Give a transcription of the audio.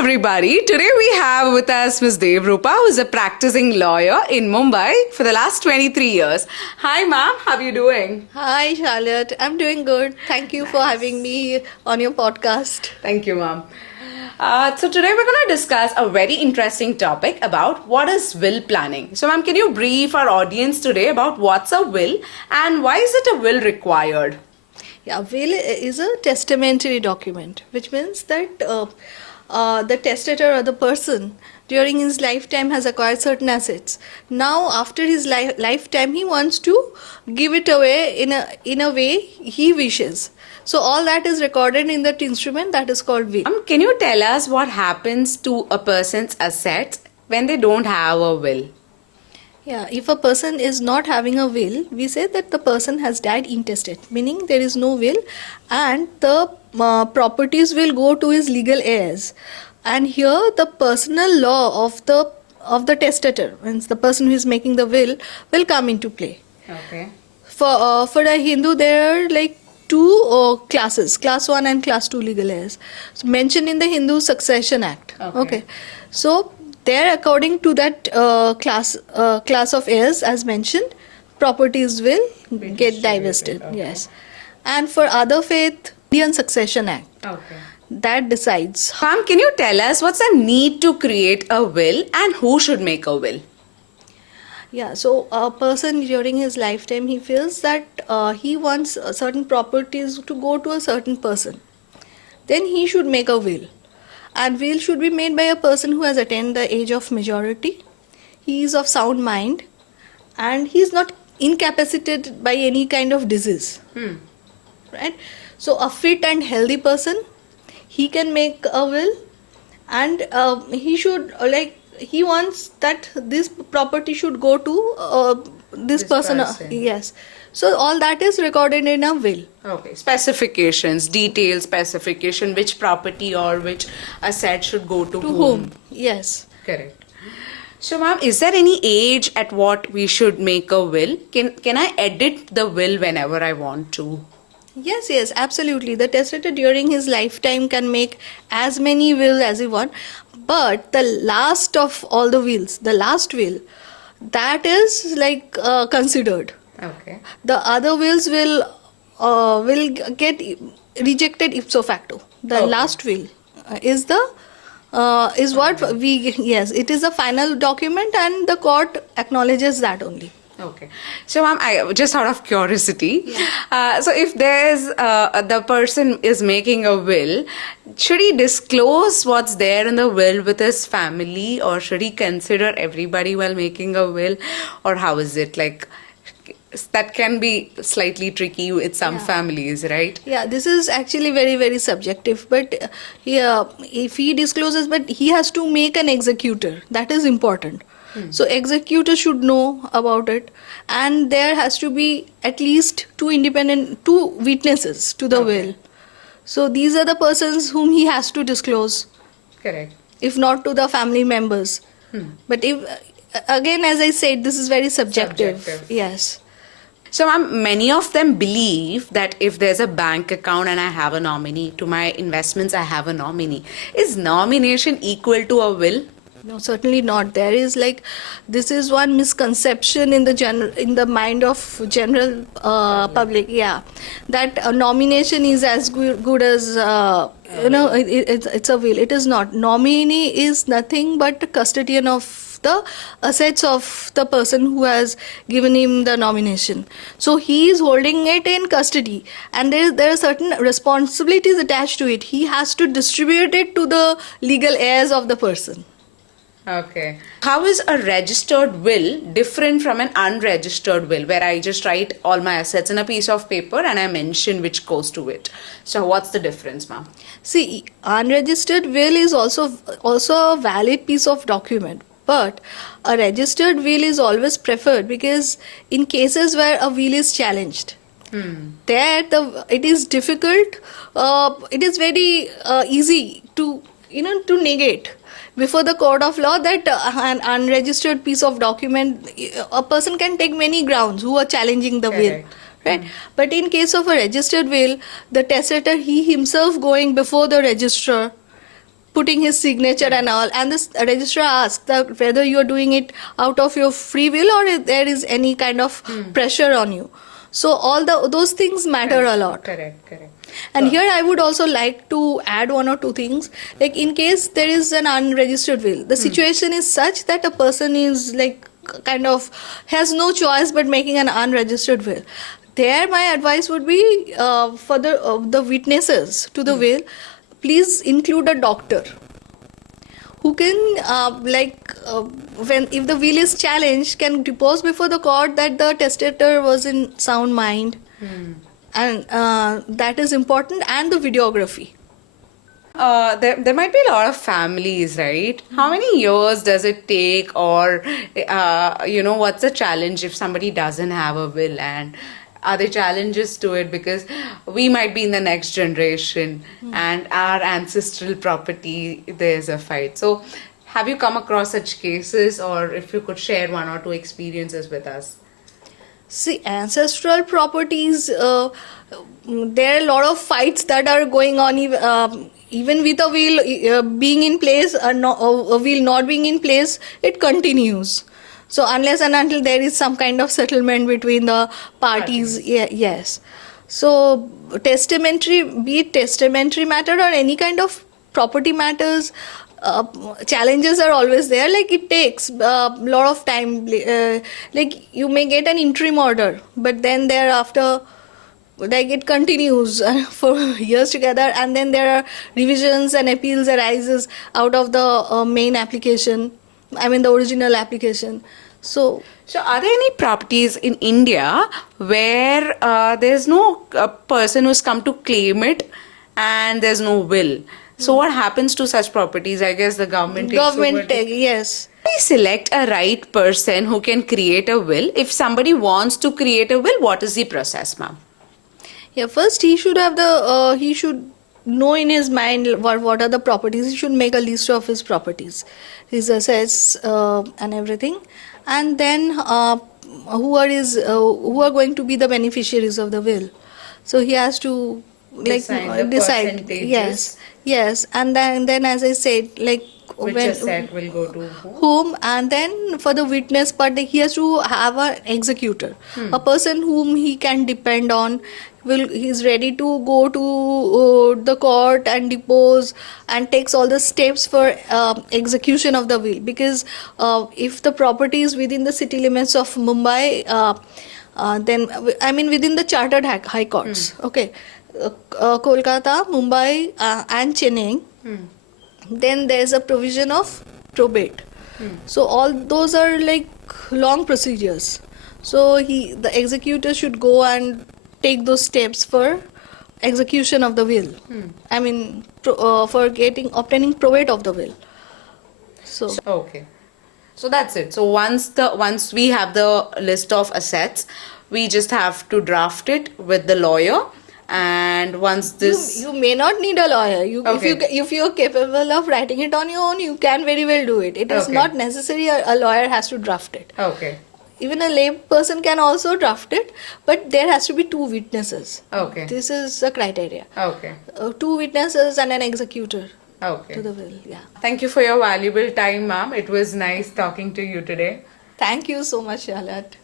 everybody. Today we have with us Ms. Devrupa, who is a practicing lawyer in Mumbai for the last 23 years. Hi ma'am, how are you doing? Hi, Charlotte. I'm doing good. Thank you for having me on your podcast. Thank you ma'am. So today we're going to discuss a very interesting topic about what is will planning. So ma'am, can you brief our audience today about what's a will and why is it a will required? Yeah, will is a testamentary document, which means that the testator or the person during his lifetime has acquired certain assets. Now, after his lifetime, he wants to give it away in a way he wishes. So all that is recorded in that instrument that is called will. Can you tell us what happens to a person's assets when they don't have a will? Yeah, if a person is not having a will, we say that the person has died intestate, meaning there is no will, and the properties will go to his legal heirs. And here, the personal law of the testator, means the person who is making the will come into play. Okay. For a Hindu, there are like two classes, class 1 and class 2 legal heirs, so mentioned in the Hindu Succession Act. Okay. So there, according to that class of heirs as mentioned, properties will get divested. Okay. Yes. And for other faith, Indian Succession Act, Okay. that decides. Ma'am, can you tell us what's the need to create a will and who should make a will? Yeah, so a person during his lifetime, he feels that he wants certain properties to go to a certain person. Then he should make a will. And will should be made by a person who has attained the age of majority. He is of sound mind and he is not incapacitated by any kind of disease. Right? So a fit and healthy person, he can make a will, and he should he wants that this property should go to this person. Yes. So all that is recorded in a will. Okay. Specifications, detailed specification, which property or which asset should go to whom? Yes. Correct. So ma'am, is there any age at what we should make a will? Can I edit the will whenever I want to? Yes, absolutely. The testator during his lifetime can make as many wills as he wants, but the last of all the wills, the last will, that is considered. Okay. The other wills will get rejected ipso facto. The last will is what we, yes, it is the final document and the court acknowledges that only. Okay. So ma'am, I just out of curiosity, so if there's the person is making a will, should he disclose what's there in the will with his family, or should he consider everybody while making a will, or how is it like? That can be slightly tricky with some families, right? Yeah, this is actually very, very subjective. But if he discloses, but he has to make an executor. That is important. So executor should know about it, and there has to be at least two witnesses to the will. So these are the persons whom he has to disclose. Correct. If not to the family members. But if again, as I said, this is very subjective. Yes. So many of them believe that if there's a bank account and I have a nominee, to my investments I have a nominee. Is nomination equal to a will? No, certainly not. There is this is one misconception in the mind of general public. Yeah, that a nomination is as good as it's a will. It is not. Nominee is nothing but a custodian of the assets of the person who has given him the nomination. So he is holding it in custody, and there are certain responsibilities attached to it. He has to distribute it to the legal heirs of the person. Okay. How is a registered will different from an unregistered will, where I just write all my assets in a piece of paper and I mention which goes to it? So what's the difference, ma'am? See, unregistered will is also a valid piece of document. But a registered will is always preferred, because in cases where a will is challenged, there it is difficult. It is very easy to negate before the court of law that an unregistered piece of document. A person can take many grounds who are challenging the will. Right? But in case of a registered will, the testator, he himself going before the registrar, putting his signature and all, and this registrar asks that whether you are doing it out of your free will or if there is any kind of pressure on you. So all those things matter a lot. Correct. And here I would also like to add one or two things. Like in case there is an unregistered will, the situation is such that a person is like kind of has no choice but making an unregistered will. There, my advice would be for the witnesses to the will, please include a doctor who can when if the will is challenged, can depose before the court that the testator was in sound mind, and that is important, and the videography. There might be a lot of families, right? How many years does it take, or what's the challenge if somebody doesn't have a will, and are there challenges to it because we might be in the next generation and our ancestral property, there's a fight. So have you come across such cases, or if you could share one or two experiences with us? See, ancestral properties, there are a lot of fights that are going on, even with a will being in place, a will not being in place, it continues. So unless and until there is some kind of settlement between the parties, yes. So testamentary, be it testamentary matter or any kind of property matters, challenges are always there. Like it takes a lot of time. Like you may get an interim order, but then thereafter, like it continues for years together, and then there are revisions and appeals arises out of the main application. I mean the original application. So are there any properties in India where there's no person who's come to claim it and there's no will? So what happens to such properties? I guess the government takes over. Yes. We select a right person who can create a will. If somebody wants to create a will, what is the process, ma'am? Yeah, first he should have he should know in his mind what are the properties. He should make a list of his properties, his assets and everything, and then who are going to be the beneficiaries of the will. So he has to decide. Yes, and then as I said, like which asset will go to whom, and then for the witness part, he has to have an executor, a person whom he can depend on. He's ready to go to the court and depose and takes all the steps for execution of the will, because if the property is within the city limits of Mumbai, then I mean within the chartered high courts, okay, Kolkata, Mumbai and Chennai, then there's a provision of probate. So all those are like long procedures. So the executor should go and take those steps for execution of the will. I mean for obtaining probate of the will. So okay. So that's it. So once we have the list of assets, we just have to draft it with the lawyer. And once this, you may not need a lawyer. If you're capable of writing it on your own, you can very well do it. It is not necessary a lawyer has to draft it. Okay. Even a lay person can also draft it, but there has to be 2 witnesses. Okay. This is the criteria. Okay. 2 witnesses and an executor. Okay. To the will. Yeah. Thank you for your valuable time, ma'am. It was nice talking to you today. Thank you so much, Shalat.